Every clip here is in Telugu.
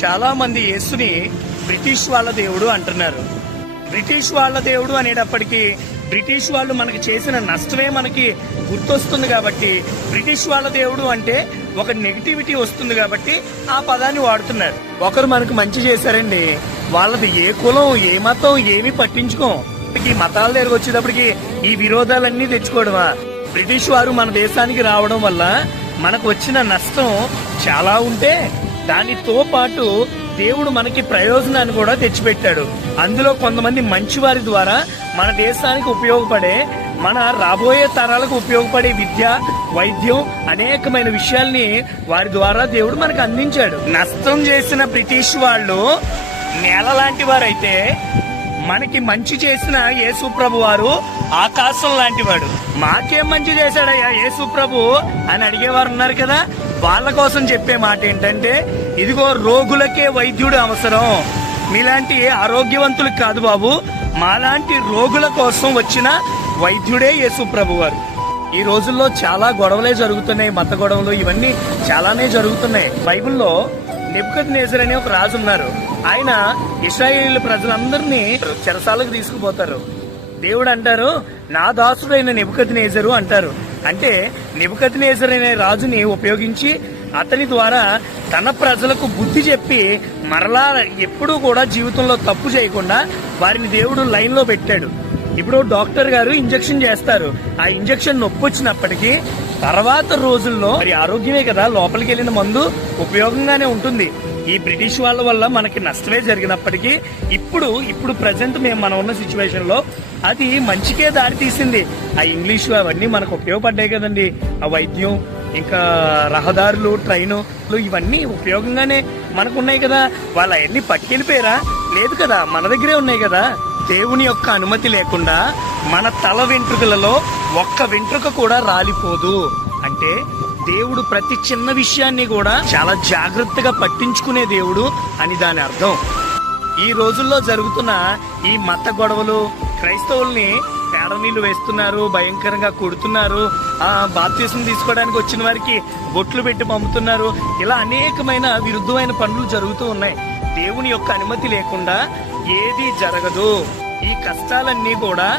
చాలా మంది యేసుని బ్రిటిష్ వాళ్ళ దేవుడు అంటున్నారు. బ్రిటిష్ వాళ్ళ దేవుడు అనేటప్పటికీ బ్రిటిష్ వాళ్ళు మనకి చేసిన నష్టమే మనకి గుర్తొస్తుంది కాబట్టి బ్రిటిష్ వాళ్ళ దేవుడు అంటే ఒక నెగిటివిటీ వస్తుంది కాబట్టి ఆ పదాన్ని వాడుతున్నారు. ఒకరు మనకు మంచి చేశారండి, వాళ్ళది ఏ కులం ఏ మతం ఏమీ పట్టించుకోం. ఈ మతాల దగ్గరకు వచ్చేటప్పటికి ఈ విరోధాలన్నీ తెచ్చుకోవడమా? బ్రిటిష్ వారు మన దేశానికి రావడం వల్ల మనకు వచ్చిన నష్టం చాలా ఉంటే దానితో పాటు దేవుడు మనకి ప్రయోజనాన్ని కూడా తెచ్చిపెట్టాడు. అందులో కొంతమంది మంచి వారి ద్వారా మన దేశానికి ఉపయోగపడే, మన రాబోయే తరాలకు ఉపయోగపడే విద్య, వైద్యం, అనేకమైన విషయాల్ని వారి ద్వారా దేవుడు మనకు అందించాడు. నష్టం చేసిన బ్రిటిష్ వాళ్ళు నేల లాంటి వారైతే మనకి మంచి చేసిన యేసు ప్రభు వారు ఆకాశం లాంటి వాడు. మాకేం మంచి చేశాడయ్యా యేసు ప్రభు అని అడిగేవారు ఉన్నారు కదా. వాళ్ళ కోసం చెప్పే మాట ఏంటంటే, ఇదిగో రోగులకే వైద్యుడు అవసరం, మీలాంటి ఆరోగ్యవంతులకు కాదు బాబు, మాలాంటి రోగుల కోసం వచ్చిన వైద్యుడే యేసు ప్రభు వారు. ఈ రోజుల్లో చాలా గొడవలే జరుగుతున్నాయి, మత గొడవలు ఇవన్నీ చాలానే జరుగుతున్నాయి. బైబిల్లో నెబుకద్నెజర్ అనే ఒక రాజు ఉన్నారు. ఆయన ఇశ్రాయేలు ప్రజలందరినీ చెరసాలకు తీసుకుపోతారు. దేవుడు అంటారు, నా దాసుడైన నెబుకద్నెజరు అంటారు. అంటే నెబుకద్నెజర్ అనే రాజుని ఉపయోగించి అతని ద్వారా తన ప్రజలకు బుద్ధి చెప్పి మరలా ఎప్పుడూ కూడా జీవితంలో తప్పు చేయకుండా వారిని దేవుడు లైన్ లో పెట్టాడు. ఇప్పుడు డాక్టర్ గారు ఇంజెక్షన్ చేస్తారు, ఆ ఇంజెక్షన్ నొప్పి వచ్చినప్పటికీ తర్వాత రోజుల్లో మరి ఆరోగ్యమే కదా, లోపలికి వెళ్ళిన మందు ఉపయోగంగానే ఉంటుంది. ఈ బ్రిటిష్ వాళ్ళ వల్ల మనకి నష్టమే జరిగినప్పటికీ ఇప్పుడు ప్రజెంట్ మనం ఉన్న సిచ్యువేషన్ లో అది మంచికే దారి తీసింది. ఆ ఇంగ్లీషు అవన్నీ మనకు ఉపయోగపడ్డాయి కదండి. ఆ వైద్యం, ఇంకా రహదారులు, ట్రైను ఇవన్నీ ఉపయోగంగానే మనకు ఉన్నాయి కదా. వాళ్ళు అవన్నీ పట్టుకెళ్ళిపోయారా? లేదు కదా, మన దగ్గరే ఉన్నాయి కదా. దేవుని యొక్క అనుమతి లేకుండా మన తల వెంట్రుకలలో ఒక్క వెంట్రుక కూడా రాలిపోదు. అంటే దేవుడు ప్రతి చిన్న విషయాన్ని కూడా చాలా జాగ్రత్తగా పట్టించుకునే దేవుడు అని దాని అర్థం. ఈ రోజుల్లో జరుగుతున్న ఈ మత గొడవలు క్రైస్తవుల్ని పేడ నీళ్లు వేస్తున్నారు, భయంకరంగా కొడుతున్నారు, బాప్తిసం తీసుకోవడానికి వచ్చిన వారికి బొట్లు పెట్టి పంపుతున్నారు. ఇలా అనేకమైన విరుద్ధమైన పనులు జరుగుతూ ఉన్నాయి. దేవుని యొక్క అనుమతి లేకుండా ఏది జరగదు. ఈ కష్టాలన్నీ కూడా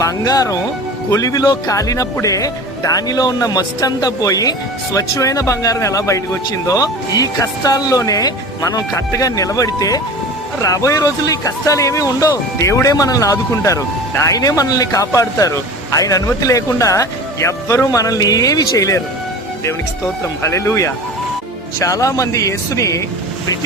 బంగారం కొలివిలో కాలినప్పుడే దానిలో ఉన్న మస్టంతా పోయి స్వచ్ఛమైన బంగారం ఎలా బయటకు వచ్చిందో, ఈ కష్టాల్లోనే మనం కరెక్ట్గా నిలబడితే రాబోయే రోజుల్లో ఈ కష్టాలు ఏమీ ఉండవు. దేవుడే మనల్ని ఆదుకుంటారు, ఆయనే మనల్ని కాపాడుతారు. ఆయన అనుమతి లేకుండా ఎవ్వరూ మనల్ని ఏమీ చేయలేరు. దేవునికి స్తోత్రం, హల్లెలూయా. చాలా మంది యేసుని బ్రిటిష్